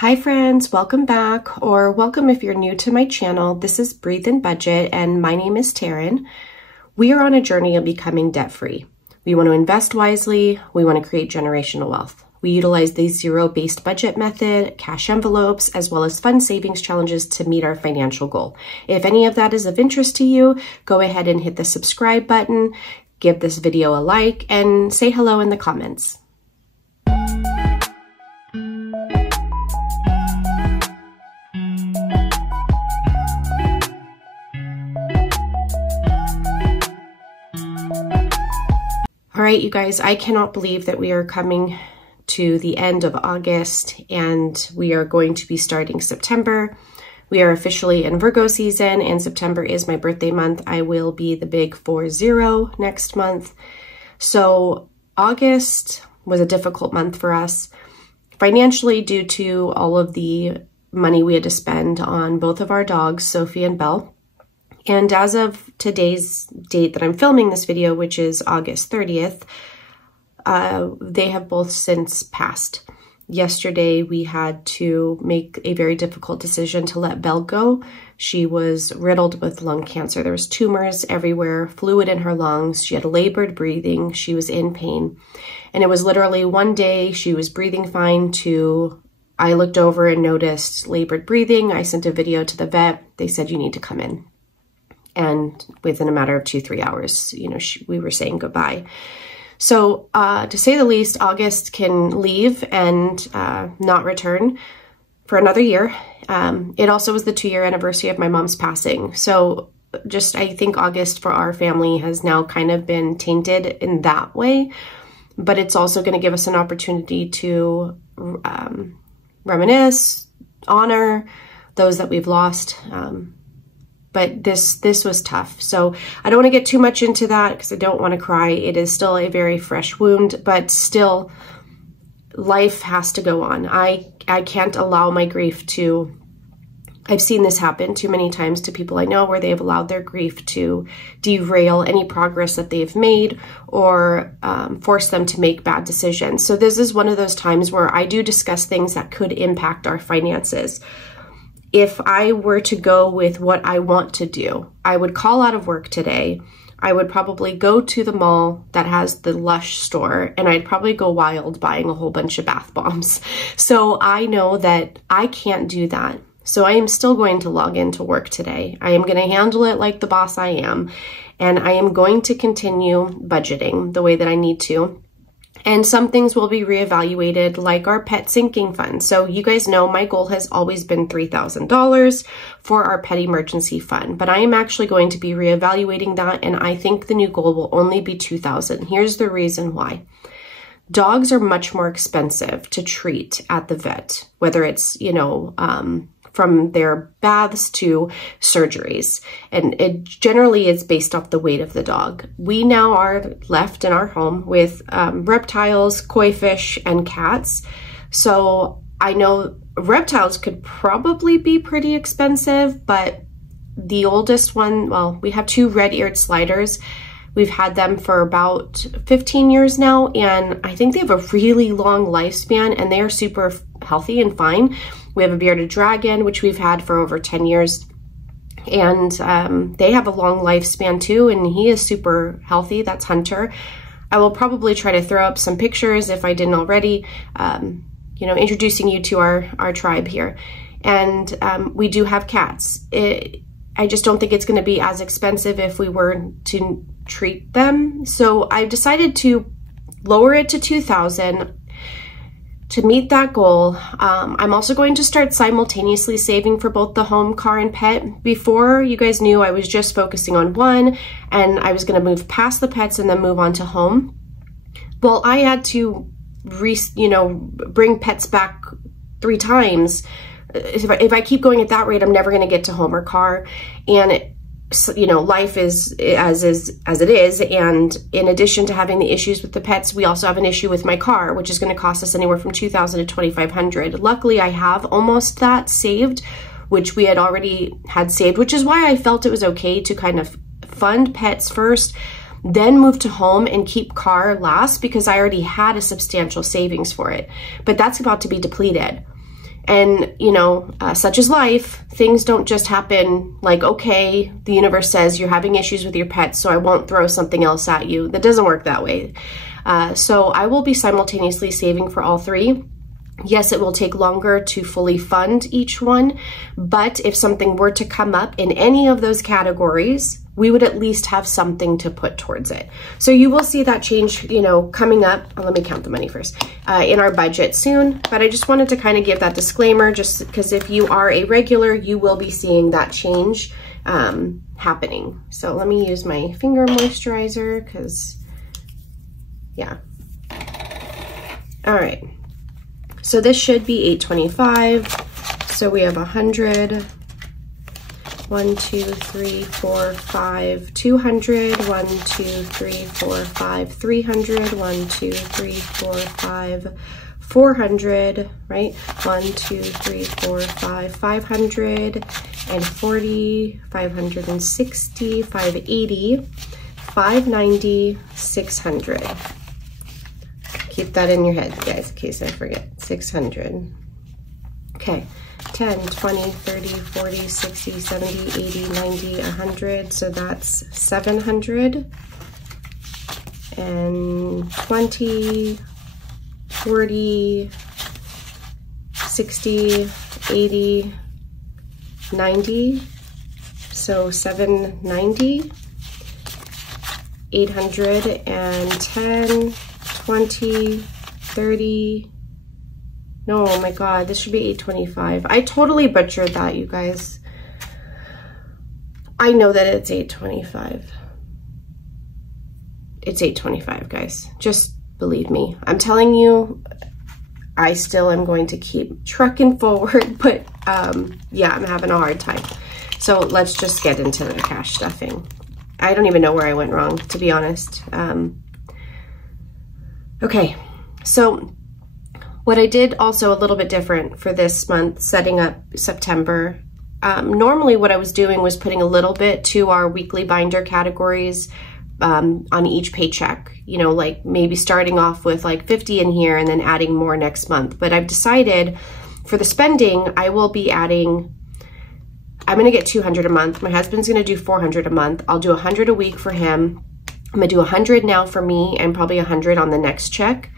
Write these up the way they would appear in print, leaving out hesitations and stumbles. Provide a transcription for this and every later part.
Hi friends, welcome back, or welcome if you're new to my channel. This is Breathe and Budget, and my name is Taryn. We are on a journey of becoming debt-free. We want to invest wisely. We want to create generational wealth. We utilize the zero-based budget method, cash envelopes, as well as fun savings challenges to meet our financial goal. If any of that is of interest to you, go ahead and hit the subscribe button, give this video a like, and say hello in the comments. All right, you guys, I cannot believe that we are coming to the end of August and we are going to be starting September. We are officially in Virgo season and September is my birthday month. I will be the big 40 next month. So August was a difficult month for us financially due to all of the money we had to spend on both of our dogs, Sophie and Belle. And as of today's date that I'm filming this video, which is August 30th, they have both since passed. Yesterday, we had to make a very difficult decision to let Belle go. She was riddled with lung cancer. There was tumors everywhere, fluid in her lungs. She had labored breathing. She was in pain. And it was literally one day she was breathing fine to I looked over and noticed labored breathing. I sent a video to the vet. They said, you need to come in. And within a matter of 2-3 hours, we were saying goodbye. So to say the least, August can leave and not return for another year. It also was the 2-year anniversary of my mom's passing. So I think August for our family has now kind of been tainted in that way. But it's also going to give us an opportunity to reminisce, honor those that we've lost. But this was tough. So I don't want to get too much into that because I don't want to cry. It is still a very fresh wound, but still life has to go on. I can't allow my grief to, I've seen this happen too many times to people I know where they've allowed their grief to derail any progress that they've made or force them to make bad decisions. So this is one of those times where I do discuss things that could impact our finances. If I were to go with what I want to do, I would call out of work today. I would probably go to the mall that has the Lush store and I'd probably go wild buying a whole bunch of bath bombs. So I know that I can't do that. So I am still going to log into work today. I am going to handle it like the boss I am. And I am going to continue budgeting the way that I need to. And some things will be reevaluated, like our pet sinking fund. So you guys know my goal has always been $3,000 for our pet emergency fund, but I am actually going to be reevaluating that, and I think the new goal will only be $2,000. Here's the reason why. Dogs are much more expensive to treat at the vet, whether it's, from their baths to surgeries. And it generally is based off the weight of the dog. We now are left in our home with reptiles, koi fish, and cats. So I know reptiles could probably be pretty expensive, but the oldest one, well, we have 2 red-eared sliders. We've had them for about 15 years now, and I think they have a really long lifespan, and they are super healthy and fine. We have a bearded dragon, which we've had for over 10 years, and they have a long lifespan too, and he is super healthy. That's Hunter. I will probably try to throw up some pictures if I didn't already, introducing you to our tribe here. And we do have cats. I just don't think it's going to be as expensive if we were to treat them. So I've decided to lower it to $2,000 to meet that goal. I'm also going to start simultaneously saving for both the home, car, and pet. Before, you guys knew I was just focusing on one and I was going to move past the pets and then move on to home. Well, I had to bring pets back 3 times. If I keep going at that rate, I'm never going to get to home or car. And life is as it is. And in addition to having the issues with the pets, we also have an issue with my car, which is going to cost us anywhere from $2,000 to $2,500. Luckily, I have almost that saved, which we had already had saved, which is why I felt it was okay to kind of fund pets first, then move to home and keep car last, because I already had a substantial savings for it. But that's about to be depleted. And, you know, such is life. Things don't just happen like, okay, the universe says you're having issues with your pets, so I won't throw something else at you. That doesn't work that way. So I will be simultaneously saving for all three. Yes, it will take longer to fully fund each one, but if something were to come up in any of those categories, we would at least have something to put towards it. So you will see that change, you know, coming up. Let me count the money first, in our budget soon. But I just wanted to kind of give that disclaimer, just because if you are a regular, you will be seeing that change happening. So let me use my finger moisturizer because, yeah. All right. So this should be $825. So we have 100, 1, 2, 3, 4, 5, 200, 1, 2, 3, 4, 5, 300, 1, 2, 3, 4, 5, 400, right? 1, 2, 3, 4, 5, 540, 560, 580, 590, 600. Keep that in your head, guys, in case I forget. 600. Okay, 10, 20, 30, 40, 60, 70, 80, 90, 100. So that's 700. And 20, 40, 60, 80, 90. So 790. 810. 20, 30, no, oh my God, this should be 825. I totally butchered that, you guys. I know that it's 825. It's 825, guys. Just believe me. I'm telling you, I still am going to keep trucking forward, but yeah, I'm having a hard time. So let's just get into the cash stuffing. I don't even know where I went wrong, to be honest. Okay, so what I did also a little bit different for this month, setting up September. Normally what I was doing was putting a little bit to our weekly binder categories on each paycheck, you know, like maybe starting off with like 50 in here and then adding more next month. But I've decided for the spending, I will be adding, I'm gonna get 200 a month. My husband's gonna do 400 a month. I'll do 100 a week for him. I'm gonna do 100 now for me and probably 100 on the next check.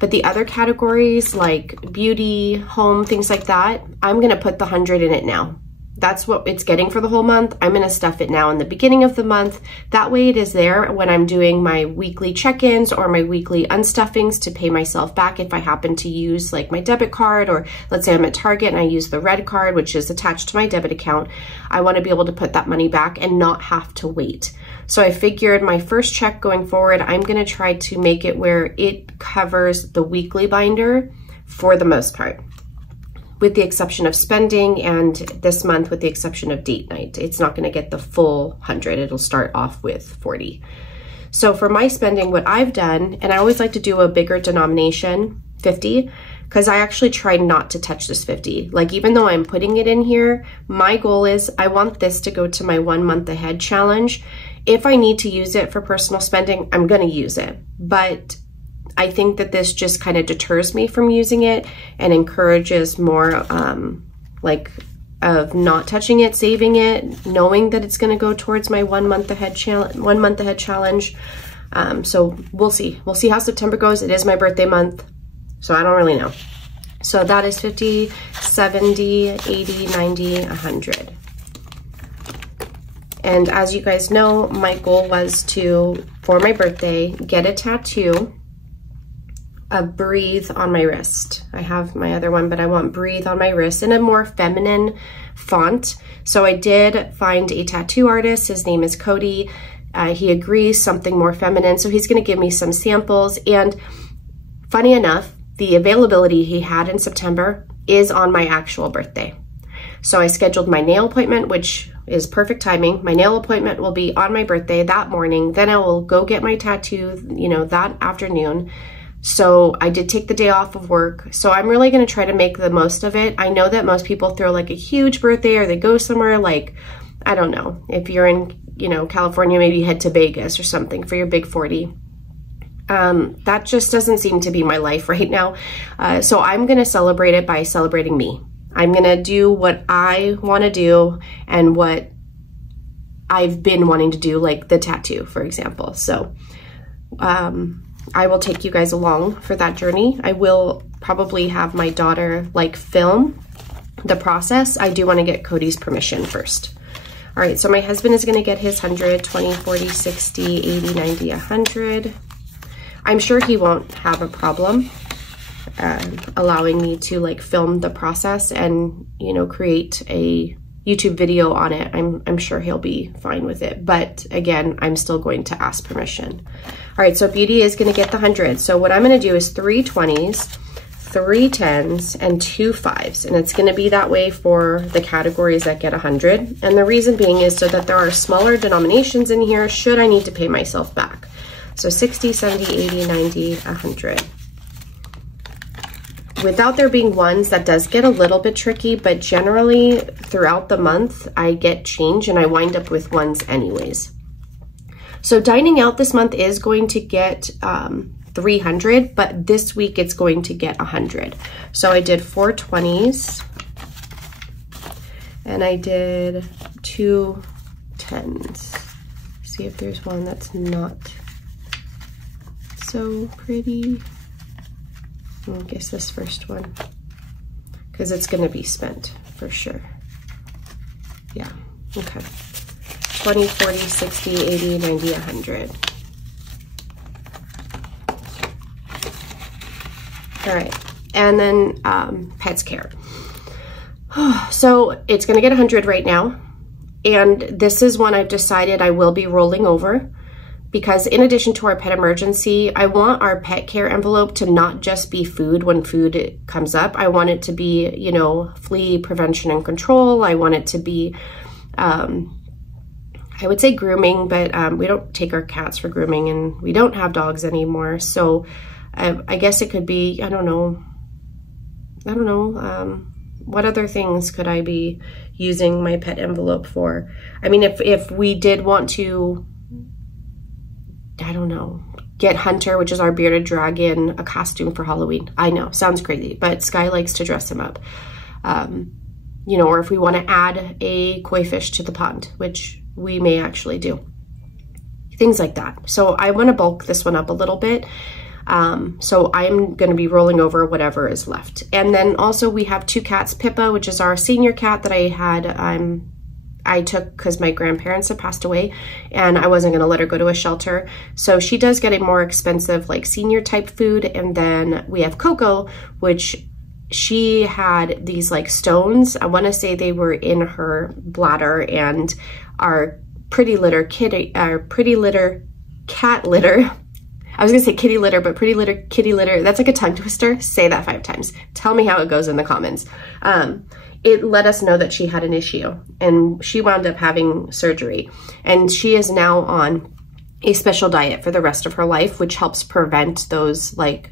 But the other categories like beauty, home, things like that, I'm gonna put the 100 in it now. That's what it's getting for the whole month. I'm gonna stuff it now in the beginning of the month. That way it is there when I'm doing my weekly check-ins or my weekly unstuffings to pay myself back if I happen to use like my debit card, or let's say I'm at Target and I use the red card, which is attached to my debit account. I wanna be able to put that money back and not have to wait. So I figured my first check going forward, I'm gonna try to make it where it covers the weekly binder for the most part, with the exception of spending, and this month with the exception of date night. It's not gonna get the full 100, it'll start off with 40. So for my spending, what I've done, and I always like to do a bigger denomination, 50, because I actually try not to touch this 50. Like even though I'm putting it in here, my goal is I want this to go to my 1 month ahead challenge. If I need to use it for personal spending, I'm gonna use it. But I think that this just kind of deters me from using it and encourages more of not touching it, saving it, knowing that it's gonna go towards my 1 month ahead challenge. So we'll see. We'll see how September goes. It is my birthday month, so I don't really know. So that is 50, 70, 80, 90, 100. And as you guys know, my goal was to, for my birthday, get a tattoo of Breathe on my wrist. I have my other one, but I want Breathe on my wrist in a more feminine font. So I did find a tattoo artist. His name is Cody. He agrees, something more feminine. So he's gonna give me some samples. And funny enough, the availability he had in September is on my actual birthday. So I scheduled my nail appointment, which is perfect timing. My nail appointment will be on my birthday that morning. Then I will go get my tattoo, you know, that afternoon. So I did take the day off of work. So I'm really gonna try to make the most of it. I know that most people throw like a huge birthday, or they go somewhere like, I don't know, if you're in, you know, California, maybe head to Vegas or something for your big 40. That just doesn't seem to be my life right now. So I'm gonna celebrate it by celebrating me. I'm gonna do what I wanna do and what I've been wanting to do, like the tattoo, for example. So I will take you guys along for that journey. I will probably have my daughter like film the process. I do want to get Cody's permission first. All right, so my husband is going to get his 100, 20, 40, 60, 80, 90, 100. I'm sure he won't have a problem allowing me to like film the process and, you know, create a YouTube video on it. I'm sure he'll be fine with it. But again, I'm still going to ask permission. All right, so Beauty is going to get the 100. So what I'm going to do is 3 20s, 3 10s, and 2 5s. And it's going to be that way for the categories that get 100. And the reason being is so that there are smaller denominations in here should I need to pay myself back. So 60, 70, 80, 90, 100. Without there being ones, that does get a little bit tricky, but generally throughout the month, I get change and I wind up with ones anyways. So dining out this month is going to get 300, but this week it's going to get 100. So I did 4 20s and I did 2 10s. See if there's one that's not so pretty. I guess this first one, because it's going to be spent for sure. Yeah, okay. 20, 40, 60, 80, 90, 100. All right, and then Pets Care. So it's going to get 100 right now, and this is one I've decided I will be rolling over. Because in addition to our pet emergency, I want our pet care envelope to not just be food when food comes up. I want it to be, you know, flea prevention and control. I want it to be, I would say grooming, but we don't take our cats for grooming and we don't have dogs anymore. So I guess it could be, I don't know, what other things could I be using my pet envelope for? I mean, if we did want to, I don't know, get Hunter, which is our bearded dragon, a costume for Halloween. I know, sounds crazy, but Sky likes to dress him up. You know, or if we want to add a koi fish to the pond, which we may actually do. Things like that. So I want to bulk this one up a little bit. So I'm going to be rolling over whatever is left. And then also we have 2 cats, Pippa, which is our senior cat that I had, I took because my grandparents had passed away and I wasn't going to let her go to a shelter. So she does get a more expensive like senior type food. And then we have Coco, which she had these like stones. I want to say they were in her bladder, and our pretty litter cat litter. I was gonna say kitty litter, but pretty litter, kitty litter. That's like a tongue twister. Say that 5 times. Tell me how it goes in the comments. It let us know that she had an issue and she wound up having surgery, and she is now on a special diet for the rest of her life, which helps prevent those like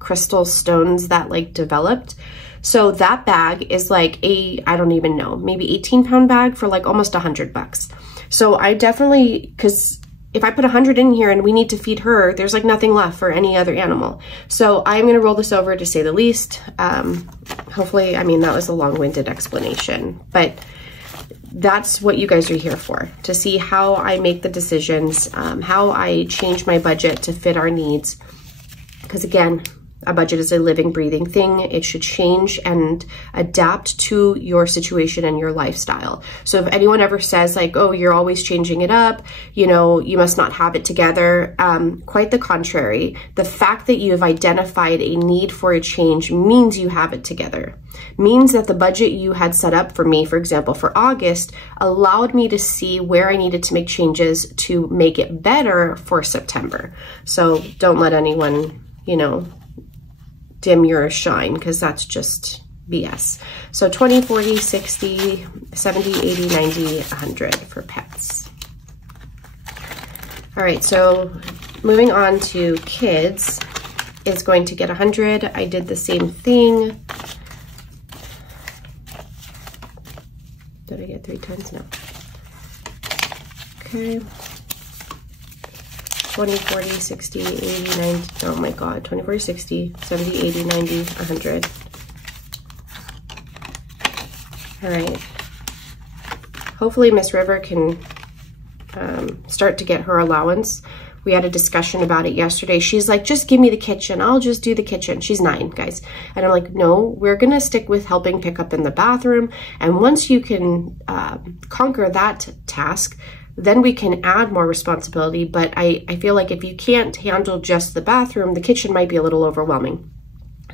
crystal stones that like developed. So that bag is like I don't even know, maybe 18-pound bag for like almost $100. So I definitely, because if I put 100 in here and we need to feed her, there's like nothing left for any other animal. So I'm going to roll this over to say the least. Hopefully, I mean, that was a long-winded explanation, but that's what you guys are here for, to see how I make the decisions, how I change my budget to fit our needs. Because again, a budget is a living, breathing thing. It should change and adapt to your situation and your lifestyle. So if anyone ever says like, oh, you're always changing it up, you know, you must not have it together, quite the contrary. The fact that you have identified a need for a change means you have it together. Means that the budget you had set up for me, for example, for August, allowed me to see where I needed to make changes to make it better for September. So don't let anyone, you know, dim your shine, because that's just BS. So 20, 40, 60, 70, 80, 90, 100 for pets. All right, so moving on to kids is going to get 100. I did the same thing. Did I get 3 times? No. Okay. 20, 40, 60, 80, 90, oh my God, 20, 40, 60, 70, 80, 90, 100. All right. Hopefully Miss River can start to get her allowance. We had a discussion about it yesterday. She's like, just give me the kitchen. I'll just do the kitchen. She's 9, guys. And I'm like, no, we're going to stick with helping pick up in the bathroom. And once you can conquer that task, then we can add more responsibility. But I feel like if you can't handle just the bathroom, the kitchen might be a little overwhelming.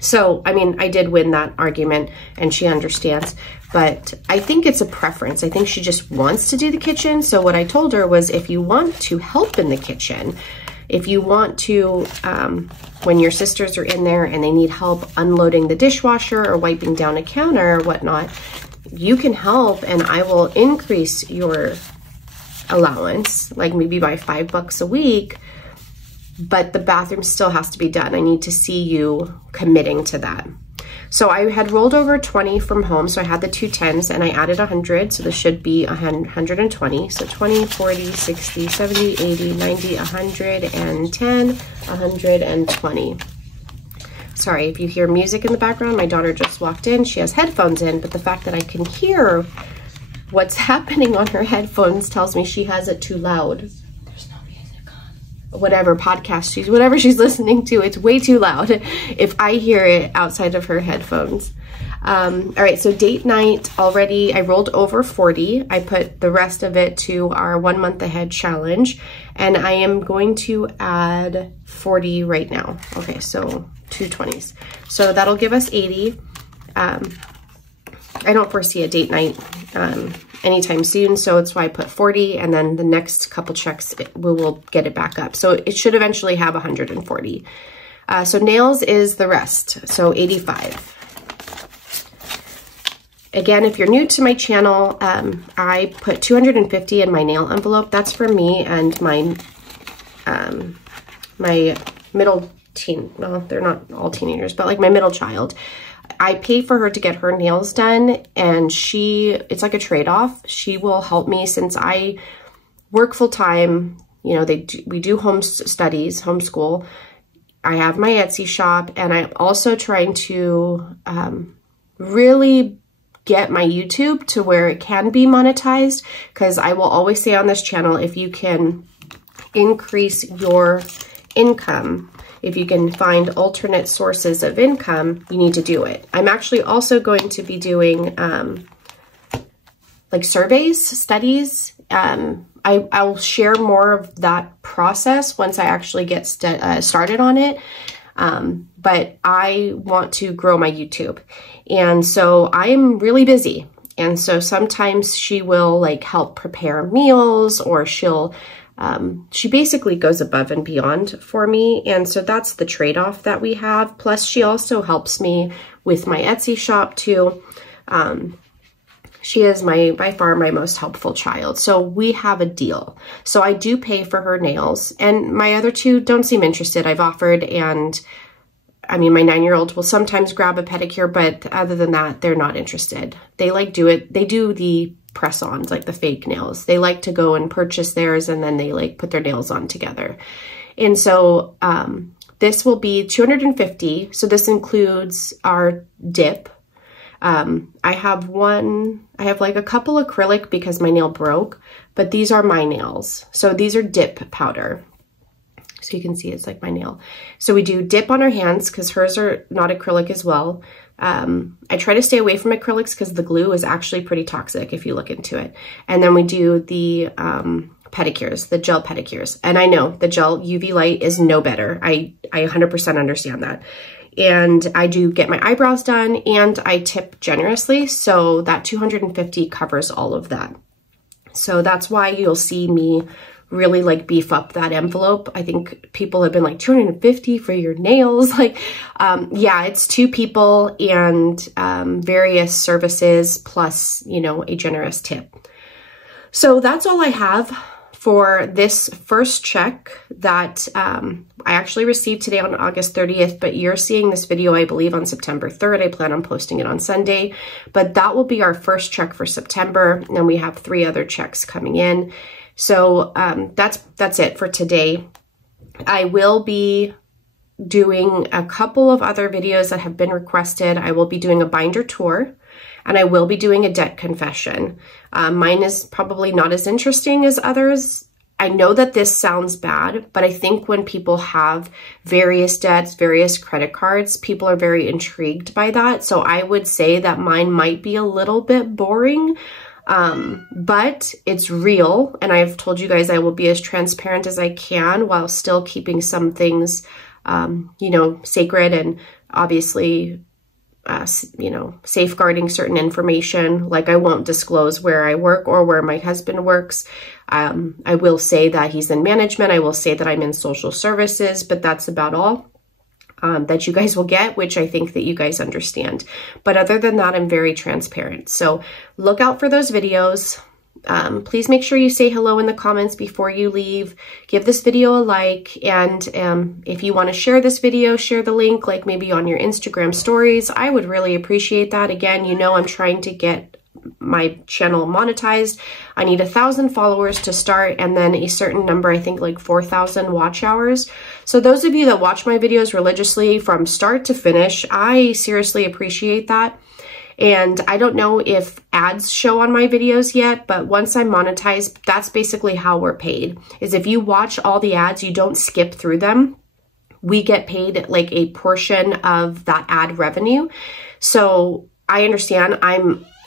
So, I mean, I did win that argument and she understands, but I think it's a preference. I think she just wants to do the kitchen. So what I told her was, if you want to help in the kitchen, if you want to, when your sisters are in there and they need help unloading the dishwasher or wiping down a counter or whatnot, you can help and I will increase your allowance, like maybe by $5 a week, but the bathroom still has to be done. I need to see you committing to that. So I had rolled over 20 from home. So I had the 2 10s and I added 100. So this should be 120. So 20, 40, 60, 70, 80, 90, 110, 120. Sorry if you hear music in the background. My daughter just walked in. She has headphones in, but the fact that I can hear what's happening on her headphones tells me she has it too loud. Whatever podcast whatever she's listening to, it's way too loud if I hear it outside of her headphones. All right, so date night already, I rolled over 40. I put the rest of it to our 1 month ahead challenge, and I am going to add 40 right now. Okay, so 2 20s. So that'll give us 80. I don't foresee a date night anytime soon, so that's why I put 40, and then the next couple checks we will get it back up. So it should eventually have 140. So nails is the rest, so 85. Again, if you're new to my channel, I put 250 in my nail envelope. That's for me and my my middle teen, well, they're not all teenagers, but like my middle child. I pay for her to get her nails done, and it's like a trade-off. She will help me since I work full-time. You know, we do homeschool. I have my Etsy shop, and I'm also trying to really get my YouTube to where it can be monetized, because I will always say on this channel, if you can increase your income, if you can find alternate sources of income, you need to do it. I'm actually also going to be doing like surveys, studies. I'll share more of that process once I actually get started on it. But I want to grow my YouTube. And so I'm really busy. And so sometimes she will like help prepare meals, or she basically goes above and beyond for me. And so that's the trade-off that we have. Plus she also helps me with my Etsy shop too. She is by far my most helpful child. So we have a deal. So I do pay for her nails, and my other 2 don't seem interested. I've offered, and I mean, my 9-year-old will sometimes grab a pedicure, but other than that, they're not interested. They do the press-ons, like the fake nails. They like to go and purchase theirs, and then they like put their nails on together. And so this will be 250. So this includes our dip. I have like a couple acrylic because my nail broke, but these are my nails. So these are dip powder. So you can see it's like my nail. So we do dip on our hands because hers are not acrylic as well. I try to stay away from acrylics because the glue is actually pretty toxic if you look into it. And then we do the pedicures, the gel pedicures. And I know the gel UV light is no better. I 100% understand that. And I do get my eyebrows done, and I tip generously. So that 250 covers all of that. So that's why you'll see me really like beef up that envelope. I think people have been like 250 for your nails. Like, yeah, it's 2 people and various services plus, you know, a generous tip. So that's all I have for this first check that I actually received today on August 30th, but you're seeing this video, I believe, on September 3rd. I plan on posting it on Sunday, but that will be our first check for September. And then we have 3 other checks coming in. So that's it for today. I will be doing a couple of other videos that have been requested. I will be doing a binder tour, and I will be doing a debt confession. Mine is probably not as interesting as others. I know that this sounds bad, but I think when people have various debts, various credit cards, people are very intrigued by that. So I would say that mine might be a little bit boring, but it's real. And I've told you guys I will be as transparent as I can while still keeping some things, you know, sacred, and obviously, you know, safeguarding certain information. Like, I won't disclose where I work or where my husband works. I will say that he's in management. I will say that I'm in social services, but that's about all that you guys will get, which I think that you guys understand. But other than that, I'm very transparent. So look out for those videos. Please make sure you say hello in the comments before you leave. Give this video a like, and if you want to share this video, share the link, like maybe on your Instagram stories. I would really appreciate that. Again, you know, I'm trying to get my channel monetized. I need 1,000 followers to start, and then a certain number, I think like 4,000 watch hours. So those of you that watch my videos religiously from start to finish, I seriously appreciate that. And I don't know if ads show on my videos yet, but once I'm monetized, that's basically how we're paid. Is if you watch all the ads, you don't skip through them, we get paid like a portion of that ad revenue. So I understand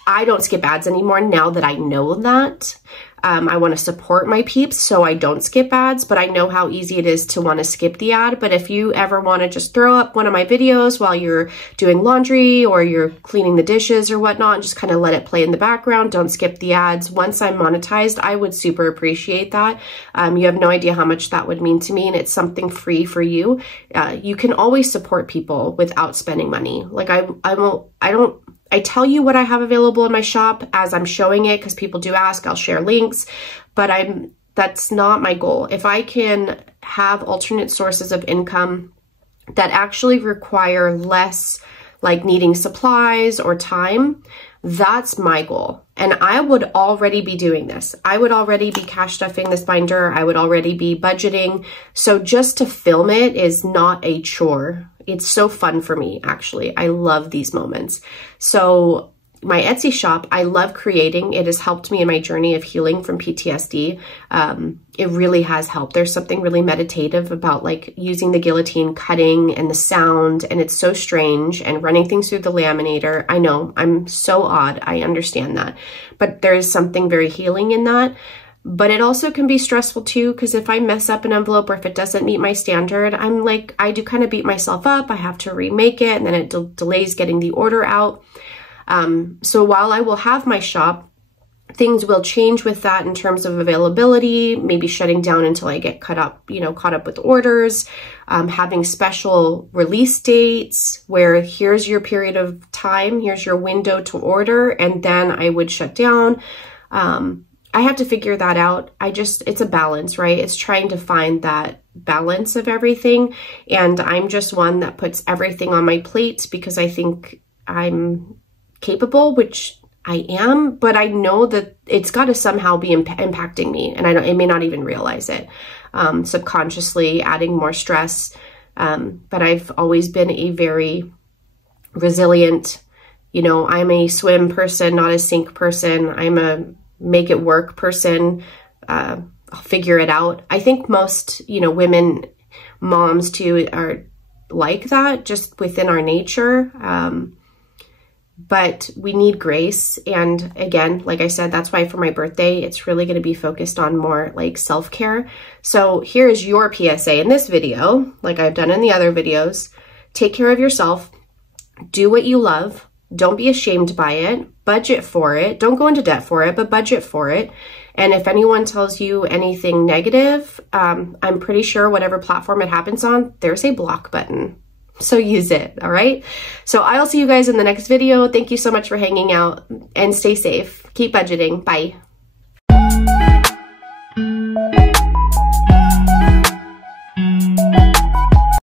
I don't skip ads anymore now that I know that. I want to support my peeps, so I don't skip ads, but I know how easy it is to want to skip the ad. But if you ever want to just throw up one of my videos while you're doing laundry or you're cleaning the dishes or whatnot, and just kind of let it play in the background, don't skip the ads. Once I'm monetized, I would super appreciate that. You have no idea how much that would mean to me, and it's something free for you. You can always support people without spending money. Like I tell you what I have available in my shop as I'm showing it, because people do ask. I'll share links, but that's not my goal. If I can have alternate sources of income that actually require less, like needing supplies or time, that's my goal. And I would already be doing this. I would already be cash stuffing this binder. I would already be budgeting. So just to film it is not a chore. It's so fun for me, actually. I love these moments. So my Etsy shop, I love creating. It has helped me in my journey of healing from PTSD. It really has helped. There's something really meditative about like using the guillotine, cutting, and the sound, and it's so strange, and running things through the laminator. I know, I'm so odd. I understand that. But there is something very healing in that. But it also can be stressful too, because if I mess up an envelope or if it doesn't meet my standard, I do kind of beat myself up. I have to remake it, and then it delays getting the order out. So while I will have my shop, things will change with that in terms of availability, maybe shutting down until I get caught up with orders, having special release dates where here's your period of time, here's your window to order, and then I would shut down. I have to figure that out. It's a balance, right? It's trying to find that balance of everything. And I'm just one that puts everything on my plate because I think I'm capable, which I am, but I know that it's got to somehow be impacting me, and I may not even realize it. Subconsciously adding more stress. But I've always been a very resilient, I'm a swim person, not a sink person. I'm a make it work person. I'll figure it out. I think most, women, moms too, are like that just within our nature. But we need grace. And again, like I said, that's why for my birthday, it's really going to be focused on more like self-care. So here's your PSA in this video, like I've done in the other videos. Take care of yourself. Do what you love. Don't be ashamed by it. Budget for it. Don't go into debt for it, but budget for it. And if anyone tells you anything negative, I'm pretty sure whatever platform it happens on, there's a block button. So use it, all right? So I'll see you guys in the next video. Thank you so much for hanging out, and stay safe. Keep budgeting. Bye.